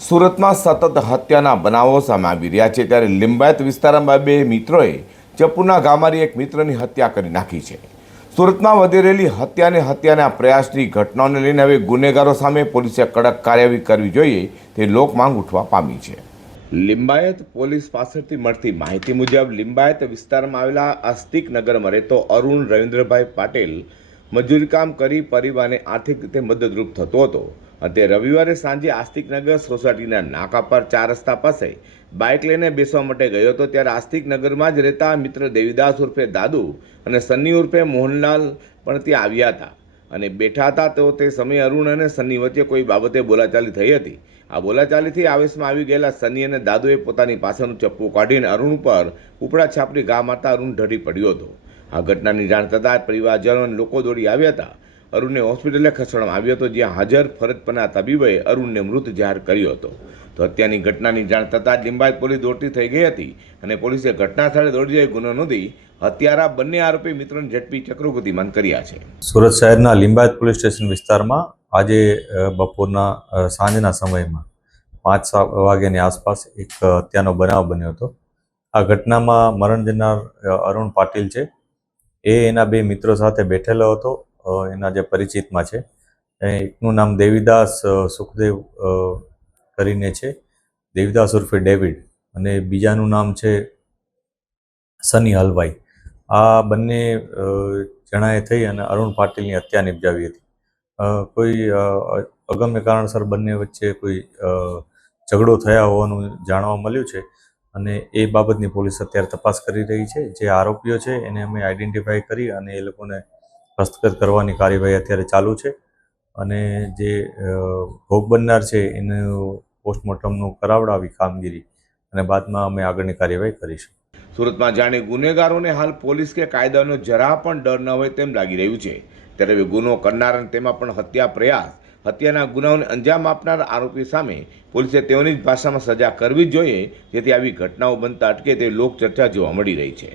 સુરતમાં સતત હત્યાના બનાવો સામે આવી રહ્યા છે. ત્યારે લિંબાયત વિસ્તારમાં બે મિત્રોએ ચપુના ગામારી એક મિત્રની હત્યા કરી નાખી છે. સુરતમાં વધી રહેલી હત્યાને હત્યાના પ્રયાસની ઘટનાઓને લઈને હવે ગુનેગારો સામે પોલીસે કડક કાર્યવાહી કરવી જોઈએ તે લોકમાંગ ઉઠવા પામી છે. લિંબાયત પોલીસ પાસેથી મળતી માહિતી મુજબ લિંબાયત વિસ્તારમાં આવેલા આસ્તિક નગરમાં રહેતો અરુણ રવિન્દ્રભાઈ પાટેલ મજૂરી કામ કરી પરિવારને આર્થિક રીતે મદદરૂપ થતો હતો. અને તે રવિવારે સાંજે આસ્તિકનગર સોસાયટીના નાકા પર ચાર રસ્તા પાસે બાઇક લઈને બેસવા માટે ગયો હતો, ત્યારે આસ્તિકનગરમાં જ રહેતા મિત્ર દેવીદાસ ઉર્ફે દાદુ અને સન્ની ઉર્ફે મોહનલાલ પણ ત્યાં આવ્યા હતા. અને બેઠા હતા તો તે સમયે અરુણ અને સન્ની વચ્ચે કોઈ બાબતે બોલાચાલી થઈ હતી. આ બોલાચાલીથી આવેશમાં આવી ગયેલા સન્ની અને દાદુએ પોતાની પાસેનું ચપ્પુ કાઢીને અરુણ પર ઉપડા છાપરી ઘા મારતા અરુણ ઢળી પડ્યો હતો. આ ઘટનાની જાણ થતાં પરિવારજનો અને લોકો દોડી આવ્યા હતા. અરુણને હોસ્પિટલે ખસેડવામાં આવ્યો હતો, જ્યાં હાજર ફરજ પરના તબીબોએ અરુણને મૃત જાહેર કર્યો હતો. તો હત્યાની ઘટનાની જાણ થતાં જ લિંબાયત પોલીસ દોડતી થઈ ગઈ હતી અને પોલીસે ઘટના સ્થળે દોડી જઈ ગુનો નોંધી હત્યારા બંને આરોપી મિત્રોને ઝડપી ચક્રોગતિમાન કર્યા છે. સુરત શહેરના લિંબાયત પોલીસ સ્ટેશન વિસ્તારમાં આજે બપોરના સાંજના સમયમાં પાંચ સાત વાગ્યાની આસપાસ એક હત્યાનો બનાવ બન્યો હતો. આ ઘટનામાં મરણ જનાર અરુણ પાટીલ છે. એ એના બે મિત્રો સાથે બેઠેલો હતો. એના જે પરિચિતમાં છે. એકનું નામ દેવીદાસ સુખદેવ કરીને છે. દેવીદાસ ઉર્ફે ડેવિડ અને બીજાનું નામ છે સની હલવાઈ. આ બંને જણાએ થઈ અને અરુણ પાટીલની હત્યા નિપજાવી હતી. કોઈ અગમ્ય કારણસર બંને વચ્ચે કોઈ ઝઘડો થયા હોવાનું જાણવા મળ્યું છે અને એ બાબતની પોલીસ અત્યારે તપાસ કરી રહી છે. જે આરોપીઓ છે એને અમે આઈડેન્ટિફાઈ કરી અને એ લોકોને હસ્તગત કરવાની કાર્યવાહી અત્યારે ચાલુ છે. અને જે ભોગ બનનાર છે એનું પોસ્ટમોર્ટમનું કરાવડાવી કામગીરી અને બાદમાં અમે આગળની કાર્યવાહી કરીશું. સુરતમાં જાણે ગુનેગારોને હાલ પોલીસ કે કાયદાનો જરા પણ ડર ન હોય તેમ લાગી રહ્યું છે. ત્યારે ગુનો કરનાર અને તેમાં પણ હત્યા પ્રયાસ, હત્યાના ગુનાઓને અંજામ આપનાર આરોપી સામે પોલીસે તેઓની જ ભાષામાં સજા કરવી જોઈએ. જેથી આવી ઘટનાઓ બનતા અટકે તે લોકચર્ચા જોવા મળી રહી છે.